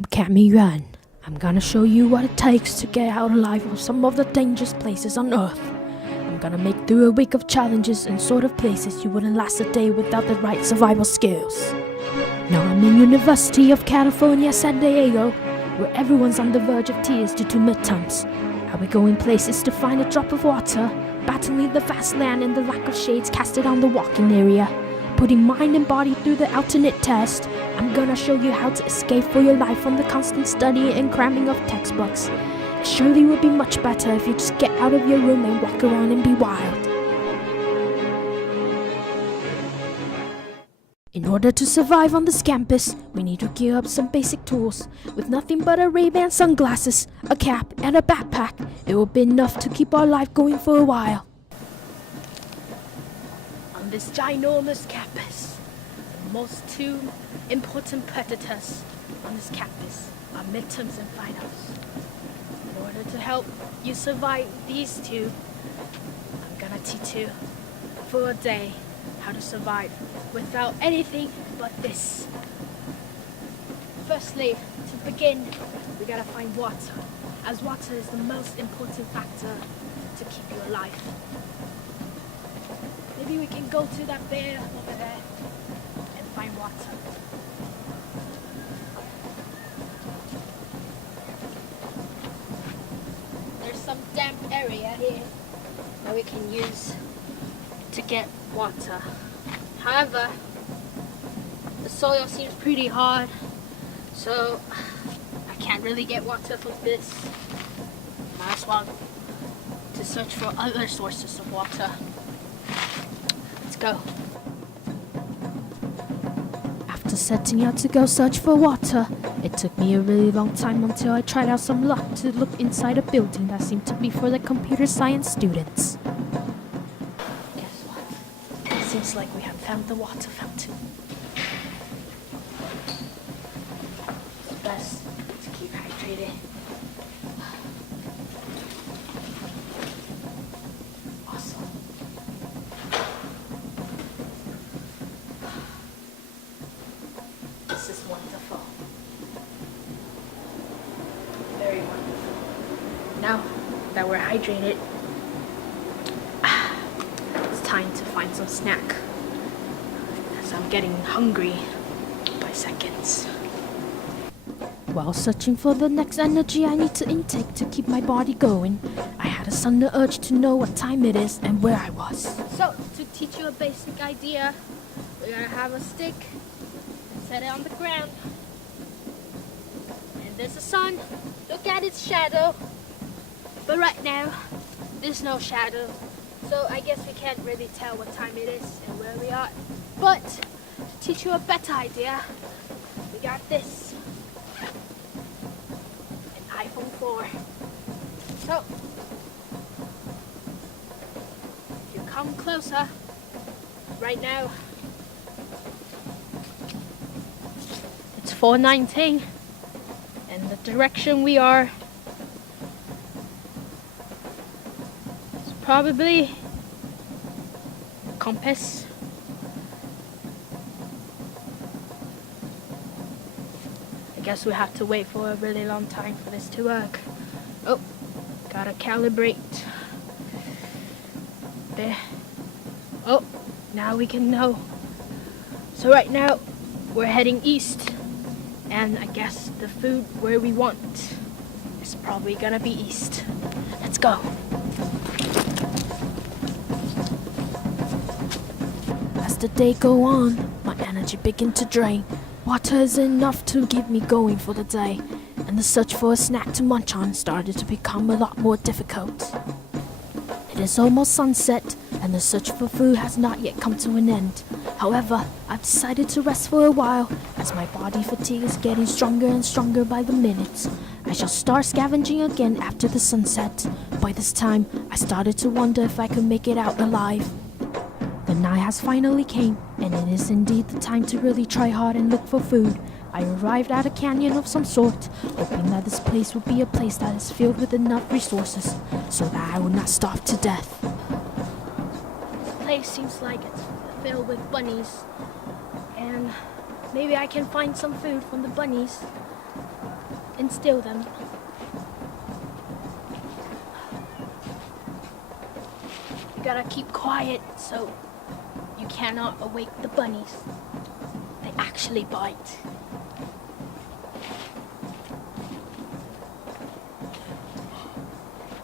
I'm Cammy Yuan. I'm gonna show you what it takes to get out alive of some of the dangerous places on Earth. I'm gonna make through a week of challenges and sort of places you wouldn't last a day without the right survival skills. Now I'm in University of California, San Diego, where everyone's on the verge of tears due to midterms. I'll be going places to find a drop of water, battling the vast land and the lack of shades casted on the walking area. Putting mind and body through the alternate test, I'm gonna show you how to escape for your life from the constant study and cramming of textbooks. It surely would be much better if you just get out of your room and walk around and be wild. In order to survive on this campus, we need to gear up some basic tools. With nothing but a Ray-Ban sunglasses, a cap, and a backpack, it will be enough to keep our life going for a while. On this ginormous campus, the most two important predators on this campus are midterms and finals. In order to help you survive these two, I'm gonna teach you for a day how to survive without anything but this. Firstly, to begin, we gotta find water, as water is the most important factor to keep you alive. Maybe we can go to that bear over there and find water. There's some damp area here that we can use to get water. However, the soil seems pretty hard, so I can't really get water from this. Might as well to search for other sources of water. Let's go. After setting out to go search for water, it took me a really long time until I tried out some luck to look inside a building that seemed to be for the computer science students. Guess what? It seems like we have found the water fountain. It's best to keep hydrated. Awesome. This is wonderful. Very wonderful. Now that we're hydrated, it's time to find some snack, as I'm getting hungry by seconds. While searching for the next energy I need to intake to keep my body going, I had a sudden urge to know what time it is and where I was. So, to teach you a basic idea, we're gonna have a stick and set it on the ground. And there's the sun. Look at its shadow. But right now, there's no shadow. So I guess we can't really tell what time it is and where we are. But to teach you a better idea, we got this. An iPhone 4. So, if you come closer, right now, it's 4:19, and the direction we are is probably compass. I guess we have to wait for a really long time for this to work. Oh, gotta calibrate. There. Oh, now we can know. So right now, we're heading east. And I guess the food where we want is probably gonna be east. Let's go. As the day go on, my energy begin to drain. Water is enough to keep me going for the day, and the search for a snack to munch on started to become a lot more difficult. It is almost sunset, and the search for food has not yet come to an end. However, I've decided to rest for a while, as my body fatigue is getting stronger and stronger by the minute. I shall start scavenging again after the sunset. By this time, I started to wonder if I could make it out alive. The night has finally came, and it is indeed the time to really try hard and look for food. I arrived at a canyon of some sort, hoping that this place would be a place that is filled with enough resources, so that I would not starve to death. This place seems like it's filled with bunnies, and maybe I can find some food from the bunnies. instill them. You gotta keep quiet so you cannot awake the bunnies. They actually bite.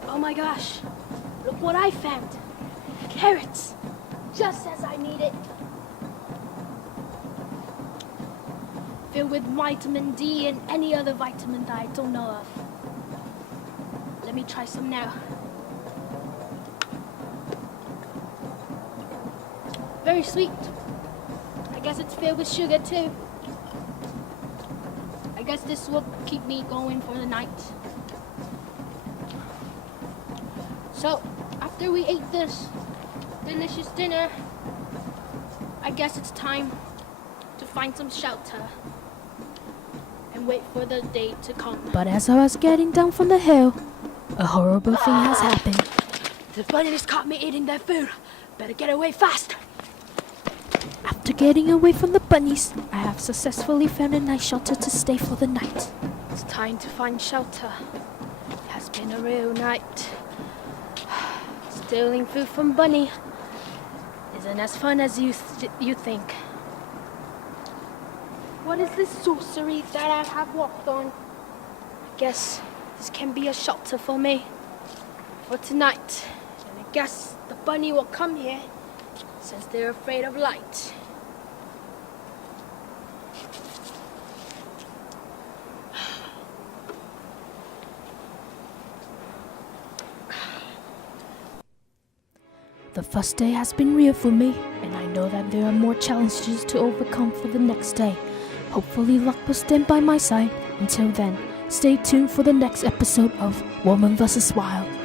Oh my gosh, look what I found. Carrots, just as I need it. Filled with vitamin D and any other vitamin that I don't know of. Let me try some now. Very sweet. I guess it's filled with sugar too. I guess this will keep me going for the night. So, after we ate this delicious dinner, I guess it's time to find some shelter and wait for the day to come. But as I was getting down from the hill, a horrible thing has happened. The bunnies caught me eating their food. Better get away fast. After getting away from the bunnies, I have successfully found a nice shelter to stay for the night. It's time to find shelter. It has been a real night. Stealing food from Bunny isn't as fun as you think. What is this sorcery that I have walked on? I guess this can be a shelter for me for tonight. And I guess the bunny will come here since they're afraid of light. The first day has been real for me, and I know that there are more challenges to overcome for the next day. Hopefully luck will stand by my side. Until then, stay tuned for the next episode of Woman vs. Wild.